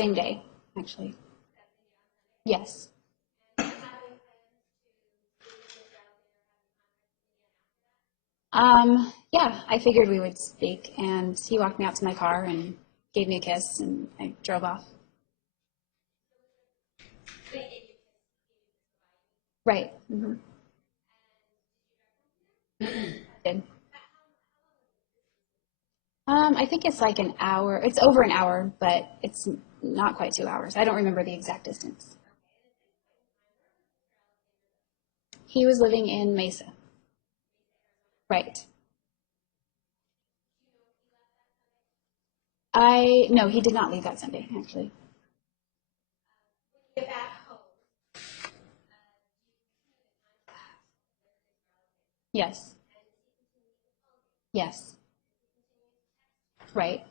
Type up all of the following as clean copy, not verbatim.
Same day, actually. Yes. Yeah, I figured we would speak, and he walked me out to my car and gave me a kiss, and I drove off. Right. Did. I think it's like an hour. It's over an hour, but it's not quite 2 hours. I don't remember the exact distance. He was living in Mesa. Right. No, he did not leave that Sunday, actually. Yes. Yes. Right.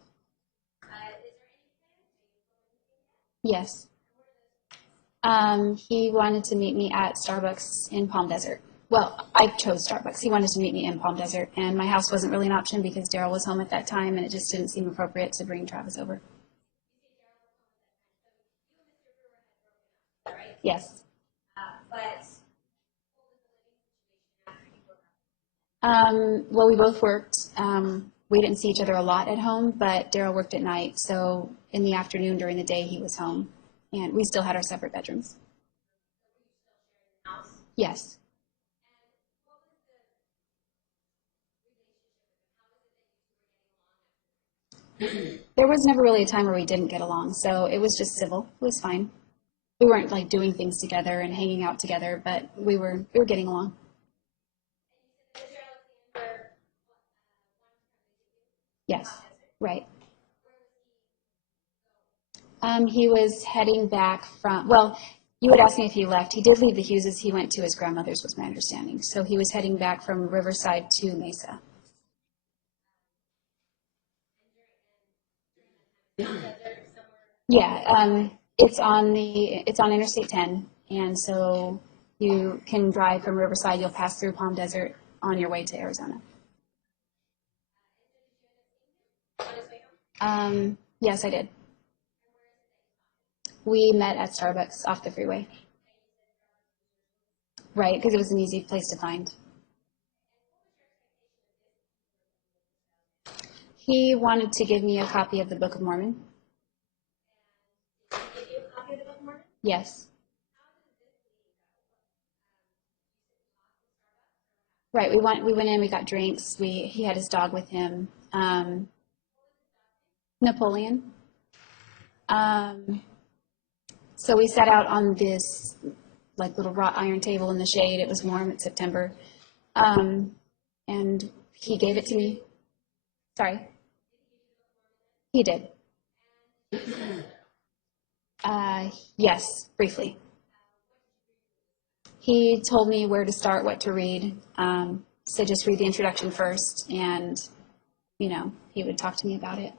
Yes. He wanted to meet me at Starbucks in Palm Desert. Well, I chose Starbucks. He wanted to meet me in Palm Desert, and my house wasn't really an option because Daryl was home at that time, and it just didn't seem appropriate to bring Travis over. Yes. Well, we both worked. We didn't see each other a lot at home, but Daryl worked at night, so in the afternoon during the day he was home, and we still had our separate bedrooms. Yes. There was never really a time where we didn't get along, so it was just civil. It was fine. We weren't like doing things together and hanging out together, but we were getting along. Yes. Right. He was heading back from, well, you had asked me if he left. He did leave the Hugheses. He went to his grandmother's, was my understanding. So he was heading back from Riverside to Mesa. Yeah, it's on Interstate 10, and so you can drive from Riverside. You'll pass through Palm Desert on your way to Arizona. Yes, I did. We met at Starbucks off the freeway, right? Because it was an easy place to find. He wanted to give me a copy of the Book of Mormon. Yes. Right. We went in. We got drinks. He had his dog with him. Napoleon. Um, so we sat out on this like little wrought iron table in the shade. It was warm. It's September, um, and he gave it to me. Sorry, he did. Yes, briefly. He told me where to start, what to read. So just read the introduction first, and he would talk to me about it.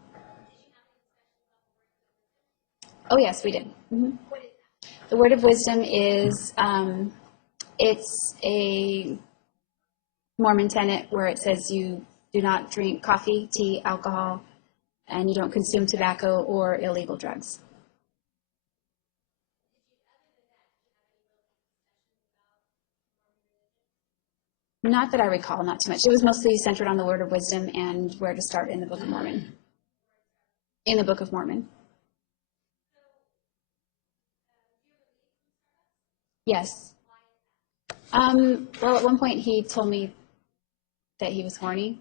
Oh yes, we did. The word of wisdom is it's a Mormon tenet where it says you do not drink coffee, tea, alcohol, and you don't consume tobacco or illegal drugs. Not that I recall, not too much. It was mostly centered on the word of wisdom and where to start in the Book of Mormon. In the Book of Mormon. Yes. Well, at one point he told me that he was horny.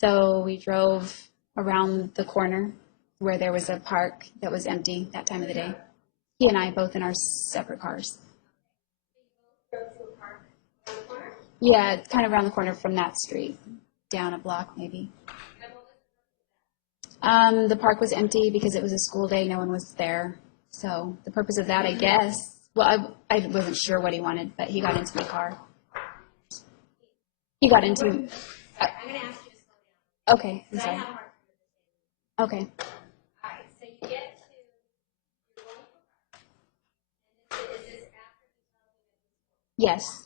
So we drove around the corner where there was a park that was empty that time of the day. He and I both in our separate cars. Yeah, it's kind of around the corner from that street, down a block maybe. The park was empty because it was a school day. No one was there. So the purpose of that, I guess. Well, I wasn't sure what he wanted, but he got into my car. He got into. Uh, okay, I'm sorry. Okay. Yes.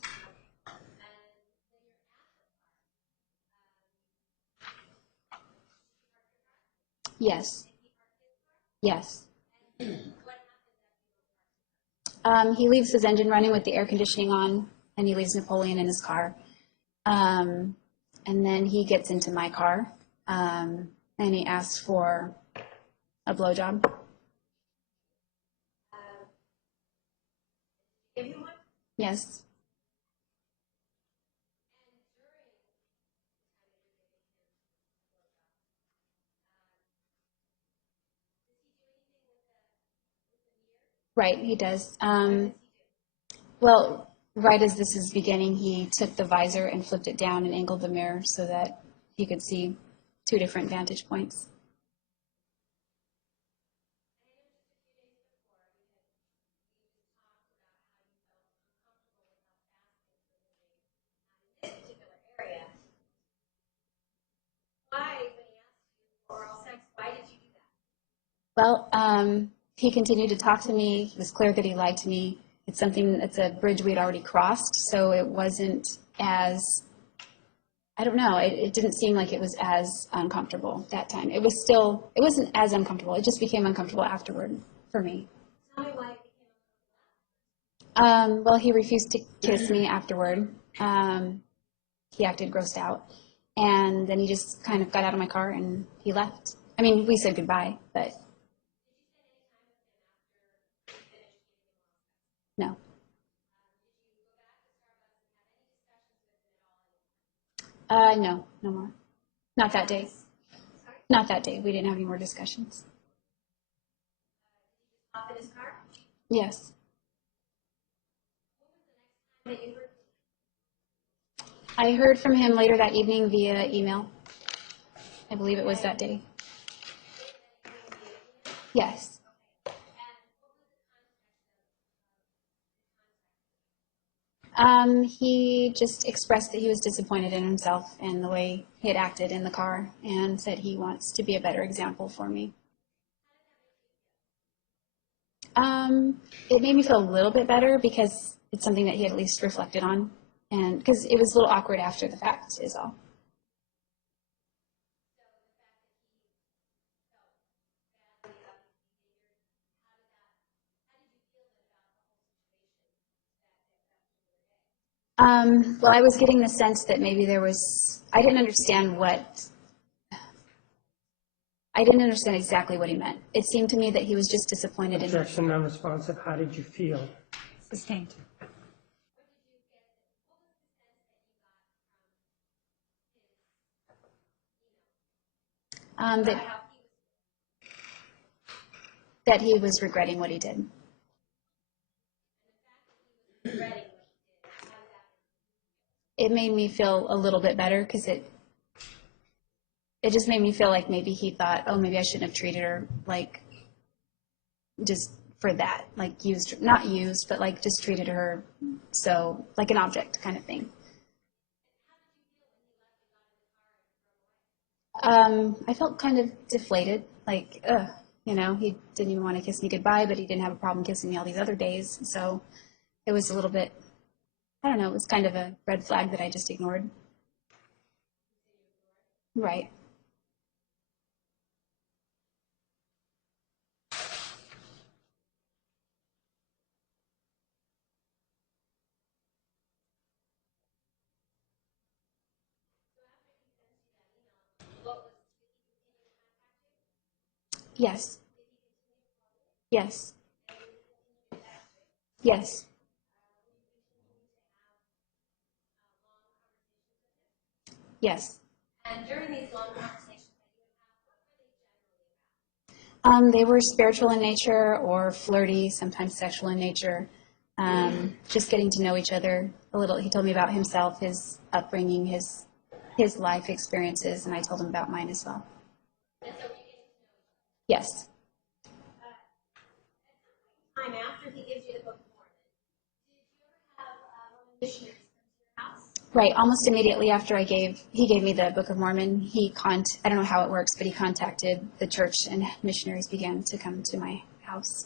Yes. Yes. He leaves his engine running with the air conditioning on, and he leaves Napoleon in his car. And then he gets into my car, and he asks for a blowjob. Yes. Right, he does. Well, right as this is beginning, he took the visor and flipped it down and angled the mirror so that he could see two different vantage points. Well, he continued to talk to me. It was clear that he liked me. It's a bridge we'd already crossed, so it wasn't as, I don't know, it didn't seem like it was as uncomfortable that time. It wasn't as uncomfortable. It just became uncomfortable afterward for me. Well, he refused to kiss me afterward. He acted grossed out. And then he just kind of got out of my car and he left. I mean, we said goodbye, but no. No, no more. Not that day. Not that day. We didn't have any more discussions. Yes. I heard from him later that evening via email. I believe it was that day. Yes. He just expressed that he was disappointed in himself and the way he had acted in the car and said he wants to be a better example for me. It made me feel a little bit better because it's something that he had at least reflected on, and because it was a little awkward after the fact is all. Well, I was getting the sense that maybe I didn't understand exactly what he meant. It seemed to me that he was just disappointed in Objection, non-responsive. How did you feel? Sustained. that, that he was regretting what he did. It made me feel a little bit better because it just made me feel like maybe he thought, oh, maybe I shouldn't have treated her like just for that, like not used, but like just treated her so like an object kind of thing. I felt kind of deflated, like, ugh, he didn't even want to kiss me goodbye, but he didn't have a problem kissing me all these other days. So it was a little bit, I don't know, it was kind of a red flag that I just ignored. Right. Yes. Yes. Yes. Yes. They were spiritual in nature or flirty, sometimes sexual in nature. Just getting to know each other a little. He told me about himself, his upbringing, his life experiences, and I told him about mine as well. Yes. Time after he gives you the Book of Mormon, did you ever have missionaries come to your house? Right. Almost immediately after he gave me the Book of Mormon, I don't know how it works, but he contacted the church and missionaries began to come to my house.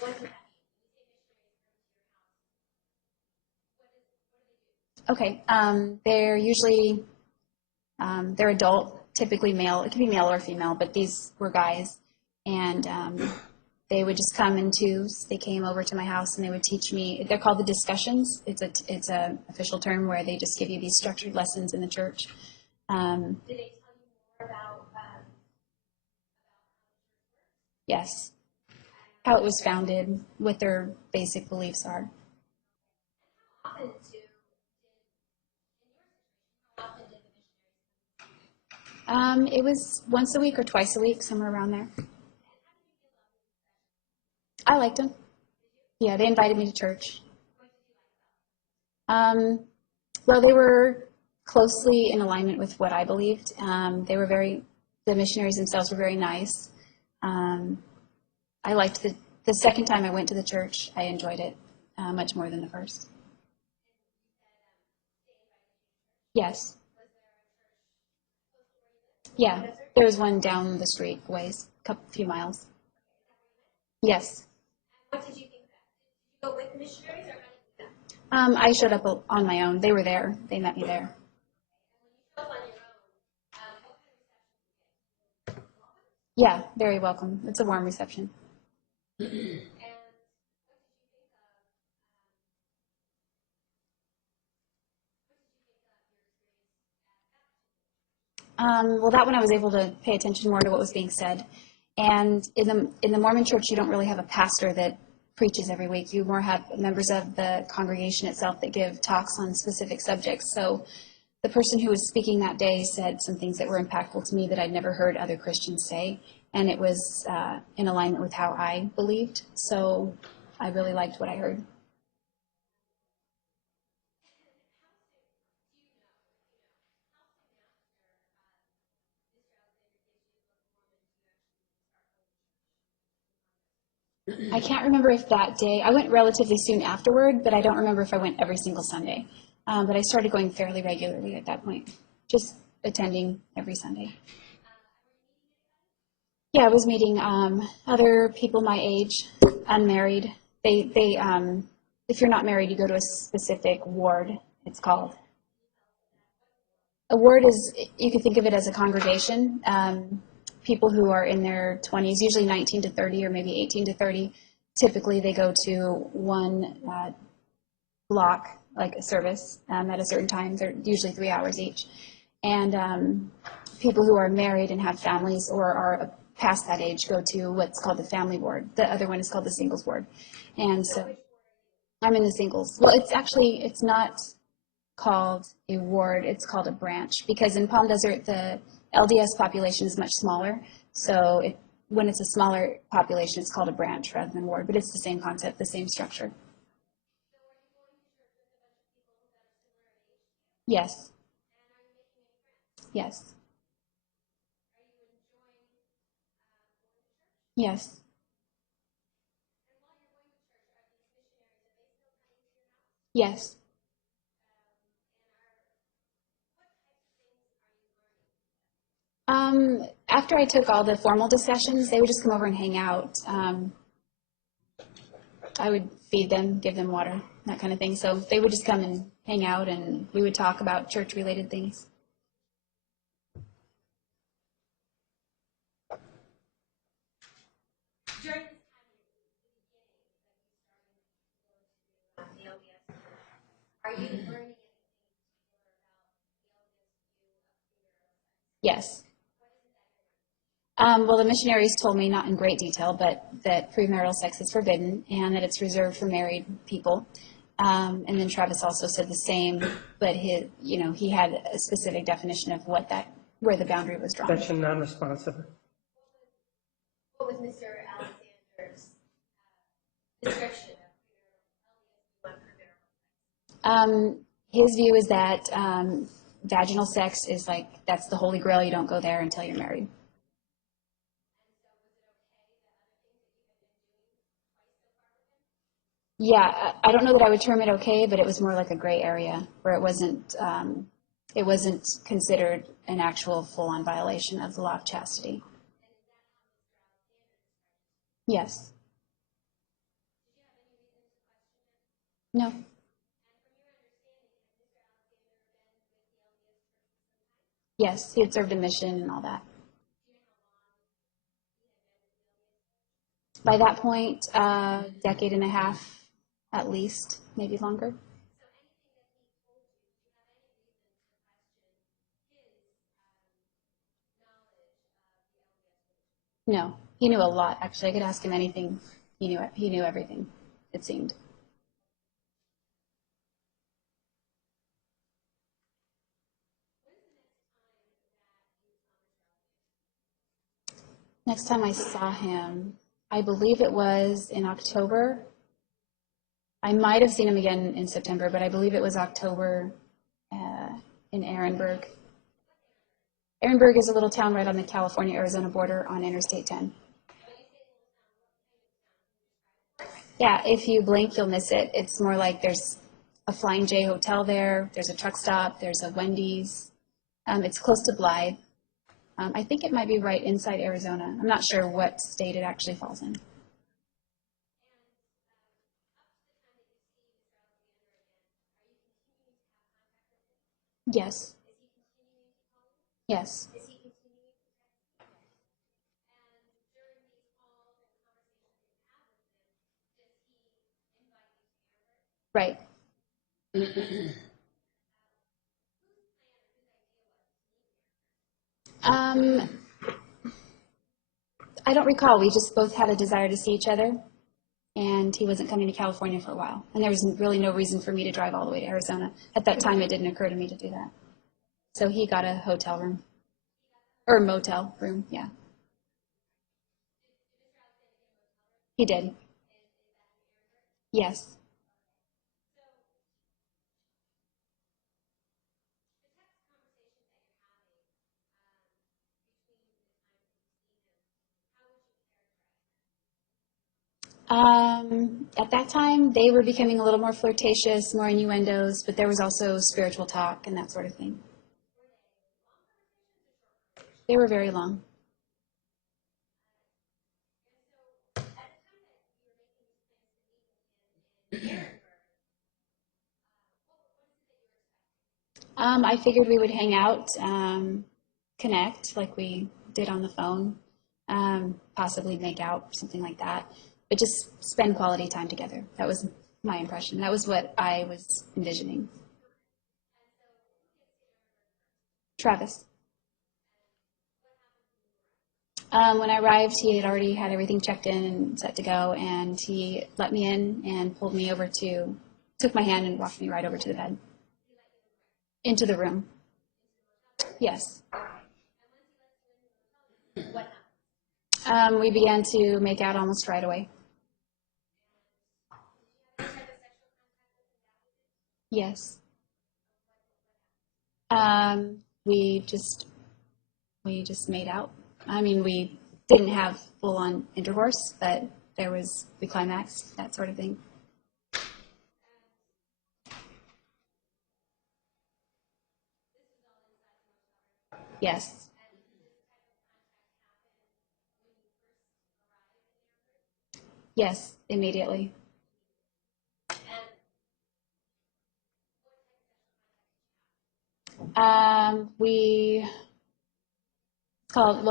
What does that mean? Okay. They're usually they're adult, typically male. It can be male or female, but these were guys. And they would just come in twos. They came over to my house and they would teach me. They're called the discussions. It's a official term where they just give you these structured lessons in the church. Did they tell you more about Yes, how it was founded, what their basic beliefs are. how often did the missionaries? It was once a week or twice a week, somewhere around there. I liked them. Yeah, they invited me to church. Well, they were closely in alignment with what I believed. The missionaries themselves were very nice. I liked the second time I went to the church, I enjoyed it much more than the first. Yes. Yeah, there was one down the street a ways, few miles. Yes. What did you think of that? Did you go with the missionaries or not with them? I showed up on my own. They were there. They met me there. And when you show up on your own, what kind of reception do you get? Yeah, very welcome. It's a warm reception. And what did you think of Well, that one I was able to pay attention more to what was being said. And in the Mormon church, you don't really have a pastor that preaches every week. You more have members of the congregation itself that give talks on specific subjects. So the person who was speaking that day said some things that were impactful to me that I'd never heard other Christians say. And it was in alignment with how I believed. So I really liked what I heard. I can't remember if that day, I went relatively soon afterward, but I don't remember if I went every single Sunday. But I started going fairly regularly at that point, just attending every Sunday. Yeah, I was meeting other people my age, unmarried. If you're not married, you go to a specific ward, it's called. A ward is, you can think of it as a congregation. People who are in their 20s, usually 19 to 30 or maybe 18 to 30, typically they go to one block, like a service at a certain time. They're usually 3 hours each. And people who are married and have families or are past that age go to what's called the family ward. The other one is called the singles ward. And so I'm in the singles. Well, it's not called a ward, it's called a branch, because in Palm Desert, the LDS population is much smaller. So when it's a smaller population, it's called a branch rather than ward, but it's the same concept, the same structure. Yes. Yes. Yes. Yes. After I took all the formal discussions, they would just come over and hang out. I would feed them, give them water, that kind of thing. So they would just come and hang out, and we would talk about church-related things. During this time at the beginning that you started to go to the LDS, are you learning anything particular about the LDS view of premarital sex? Yes. What is it that you're learning? Well, the missionaries told me, not in great detail, but that premarital sex is forbidden and that it's reserved for married people. And then Travis also said the same, but he had a specific definition of where the boundary was drawn. Such a non-responsive. What was Mr. Alexander's description of premarital sex? His view is that vaginal sex is that's the holy grail. You don't go there until you're married. Yeah, I don't know that I would term it okay, but it was more like a gray area where it wasn't considered an actual full-on violation of the law of chastity. Yes. No. Yes, he had served a mission and all that. By that point, decade and a half at least, maybe longer. No, he knew a lot, actually. I could ask him anything. He knew everything, it seemed. Next time I saw him, I believe it was in October. I might have seen him again in September, but I believe it was October in Ehrenberg. Ehrenberg is a little town right on the California-Arizona border on Interstate 10. Yeah, if you blink, you'll miss it. It's more like there's a Flying J hotel there, there's a truck stop, there's a Wendy's. It's close to Blythe. I think it might be right inside Arizona. I'm not sure what state it actually falls in. Yes. Yes. Right. Um, I don't recall. We just both had a desire to see each other, and he wasn't coming to California for a while. And there was really no reason for me to drive all the way to Arizona. At that time, it didn't occur to me to do that. So he got a hotel room, or motel room, yeah. He did. Yes. At that time, they were becoming a little more flirtatious, more innuendos, but there was also spiritual talk and that sort of thing. They were very long. I figured we would hang out, connect like we did on the phone, possibly make out, something like that, but just spend quality time together. That was my impression. That was what I was envisioning. Travis. When I arrived, he had already had everything checked in and set to go, and he let me in and pulled me over took my hand and walked me right over to the bed, into the room. Yes. We began to make out almost right away. Yes. Um, we just we just made out. I mean, we didn't have full on intercourse, but we climaxed, that sort of thing. Yes. Yes, immediately. We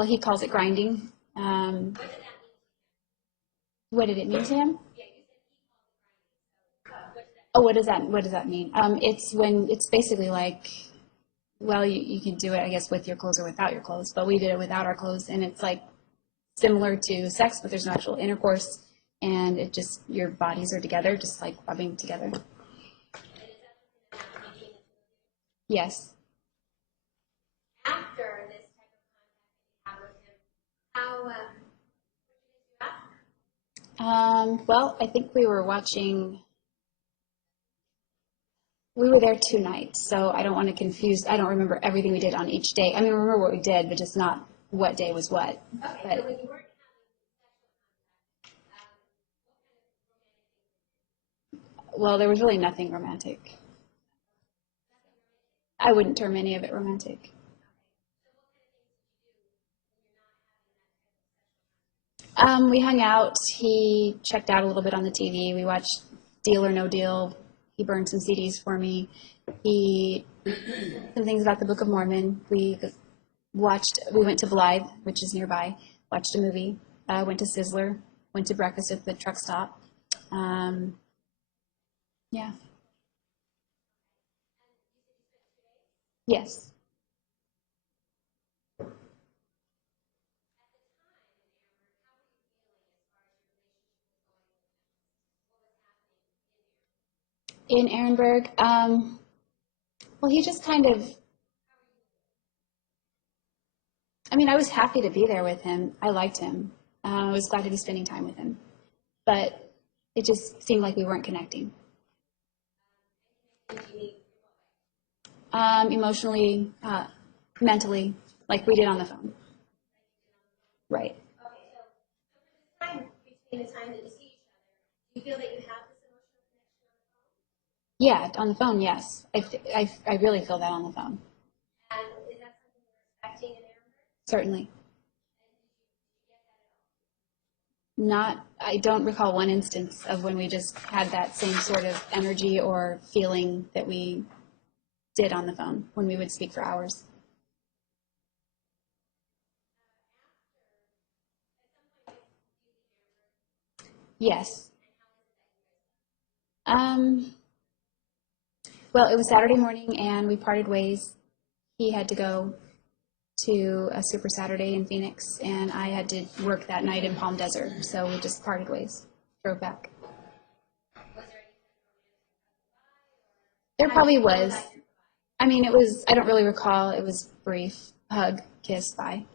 he calls it grinding. Um, what did it mean to him? Oh, what does that mean? It's basically like, well, you can do it, I guess, with your clothes or without your clothes, but we did it without our clothes, and it's like similar to sex, but there's no actual intercourse, and it just, your bodies are together, just like rubbing together. Yes. After this type of contact that you have with him, how Well, I think we were there 2 nights, so I don't want to confuse, I don't remember everything we did on each day. I mean, I remember what we did, but just not what day was what. okay, But, so when you weren't well, there was really nothing romantic. I wouldn't term any of it romantic. We hung out. He checked out a little bit on the TV. We watched Deal or No Deal. He burned some CDs for me. He some things about the Book of Mormon. We went to Blythe, which is nearby, watched a movie, went to Sizzler. went to breakfast at the truck stop. Yeah. Yes. In Ehrenberg, well, he just kind of, I mean, I was happy to be there with him. I liked him. I was glad to be spending time with him. But it just seemed like we weren't connecting. Emotionally, mentally, like we did on the phone. Right. Okay, so for this time, between the time that you see each other, do you feel that you have this emotional connection on the phone? Yeah, on the phone, yes. I really feel that on the phone. And is that something you're expecting in Amber? Certainly. Not, I don't recall one instance of when we just had that same sort of energy or feeling that we did on the phone when we would speak for hours. Yes. Um, well, it was Saturday morning and we parted ways. He had to go to a Super Saturday in Phoenix, and I had to work that night in Palm Desert, so we just parted ways, drove back. There probably was. I mean, it was, I don't really recall. It was brief. Hug, kiss, bye.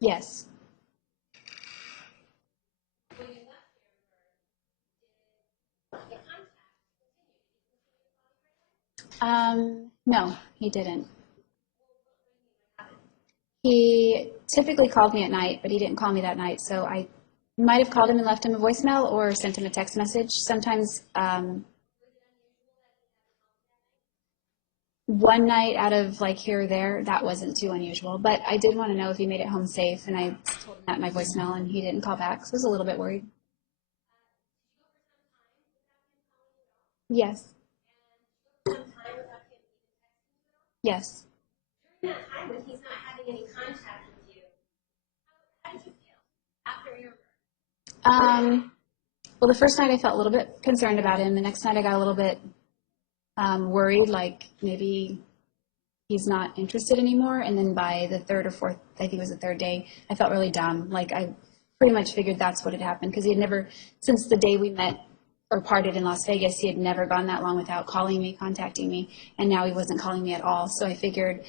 Yes. No, he didn't. He typically called me at night, but he didn't call me that night, so I might have called him and left him a voicemail or sent him a text message. Sometimes one night out of like here or there, that wasn't too unusual, but I did want to know if he made it home safe, and I told him that in my voicemail, and he didn't call back, so I was a little bit worried. Yes. Some time without him even texting you at all? Yes. During that time when he's not having any contact with you, how did you feel after your Well, the first night I felt a little bit concerned about him. The next night I got a little bit worried, like maybe he's not interested anymore. And then by the third or fourth, I think it was the third day, I felt really dumb. Like I pretty much figured that's what had happened because he had never, since the day we met or parted in Las Vegas, he had never gone that long without calling me, contacting me, and now he wasn't calling me at all. So I figured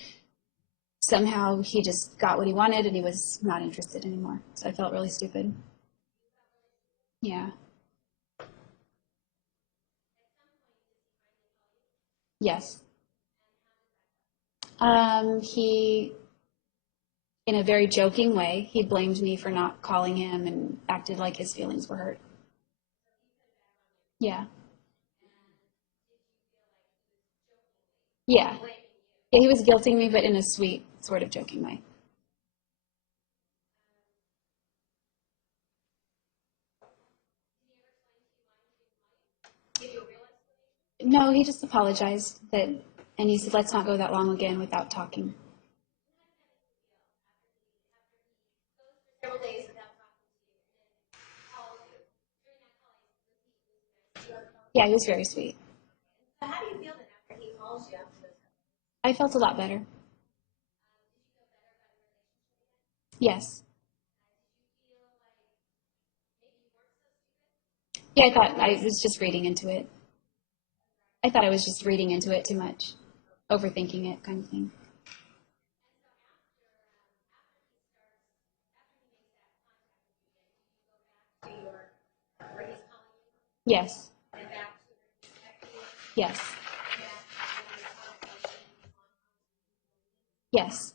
somehow he just got what he wanted and he was not interested anymore. So I felt really stupid. Yeah. Yes. He, in a very joking way, he blamed me for not calling him and acted like his feelings were hurt. Yeah. Yeah. Yeah, he was guilting me, but in a sweet, sort of joking way. No, he just apologized that, and he said, let's not go that long again without talking. several days without talking to you and then calls you? During that call, was he nice to you? Yeah, he was very sweet. So how do you feel then after he calls you after this? I felt a lot better. Yes. Yeah, I thought I was just reading into it. I thought I was just reading into it too much, overthinking it kind of thing. Yes. Yes. Yes.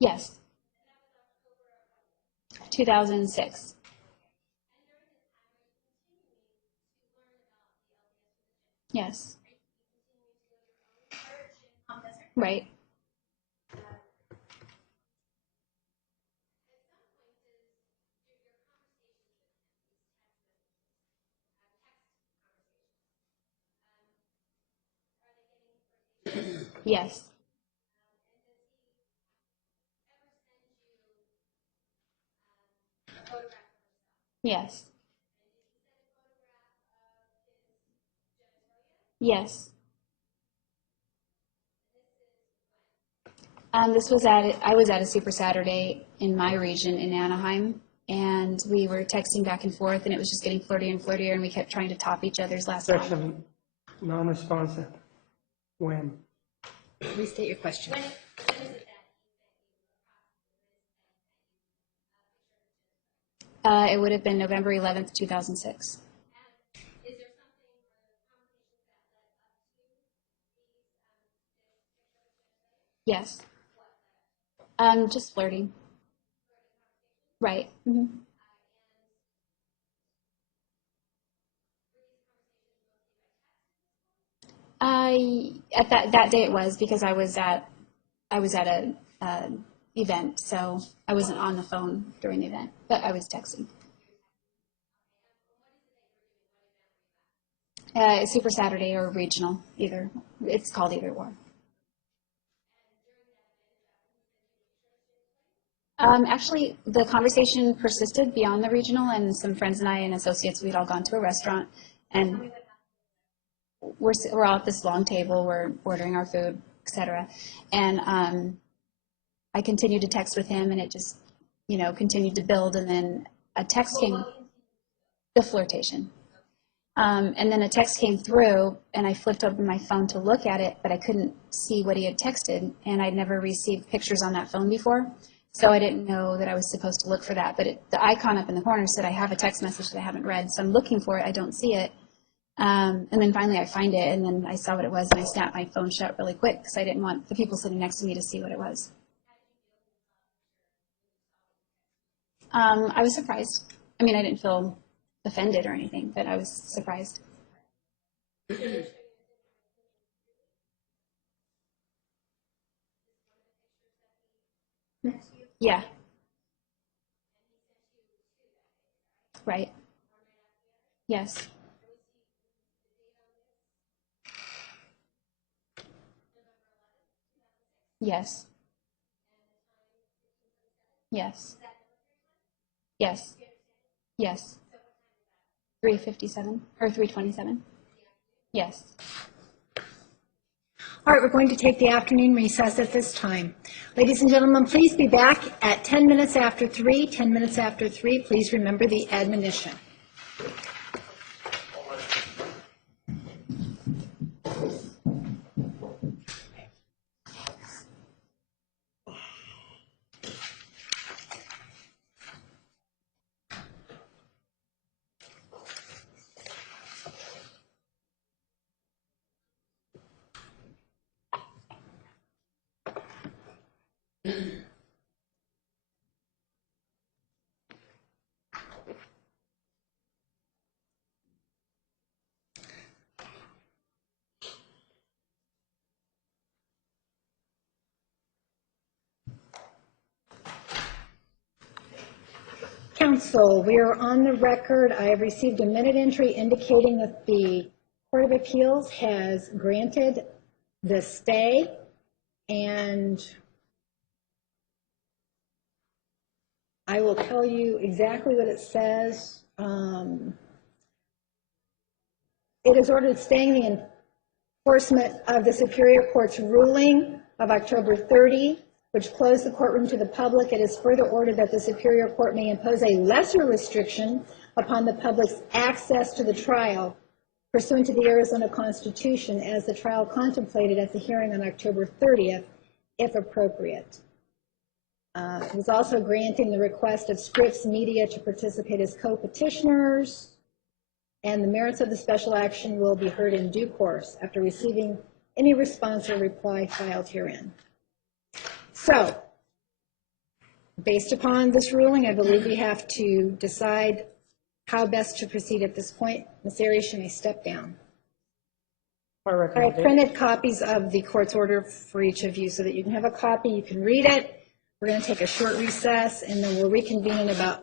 Yes. 2006. Yes. Right. Yes. Yes. Yes. This was I was at a Super Saturday in my region in Anaheim, and we were texting back and forth, and it was just getting flirtier and flirtier, and we kept trying to top each other's last name. Section non-responsive. When? Restate your question. It would have been November 11th, 2006. Yes. Just flirting. Right. Mm-hmm. At that day it was, because I was at a event, so I wasn't on the phone during the event, but I was texting. Super Saturday or regional, either. It's called either or. Actually, the conversation persisted beyond the regional, and some friends and I and associates, we'd all gone to a restaurant, and we're all at this long table, we're ordering our food, etc. And I continued to text with him, and it just, continued to build, and then a text came, the flirtation. And then a text came through, and I flipped open my phone to look at it, but I couldn't see what he had texted, and I'd never received pictures on that phone before, so I didn't know that I was supposed to look for that. But the icon up in the corner said I have a text message that I haven't read, so I'm looking for it. I don't see it. And then finally I find it, and then I saw what it was, and I snapped my phone shut really quick because I didn't want the people sitting next to me to see what it was. I was surprised. I mean, I didn't feel offended or anything, but I was surprised. Yeah. Right. Yes. Yes. Yes. Yes. Yes. 3:57 or 3:27. Yes. All right, we're going to take the afternoon recess at this time. Ladies and gentlemen, please be back at 10 minutes after 3. 10 minutes after 3, please remember the admonition. Council, we are on the record. I have received a minute entry indicating that the Court of Appeals has granted the stay, and I will tell you exactly what it says. It is ordered staying the enforcement of the Superior Court's ruling of October 30, which closed the courtroom to the public. It is further ordered that the Superior Court may impose a lesser restriction upon the public's access to the trial pursuant to the Arizona Constitution as the trial contemplated at the hearing on October 30th, if appropriate. It was also granting the request of Scripps Media to participate as co-petitioners, and the merits of the special action will be heard in due course after receiving any response or reply filed herein. So, based upon this ruling, I believe we have to decide how best to proceed at this point. Ms. Arias, you may step down. I I have recommend printed copies of the court's order for each of you so that you can have a copy, you can read it. We're going to take a short recess, and then we'll reconvene in about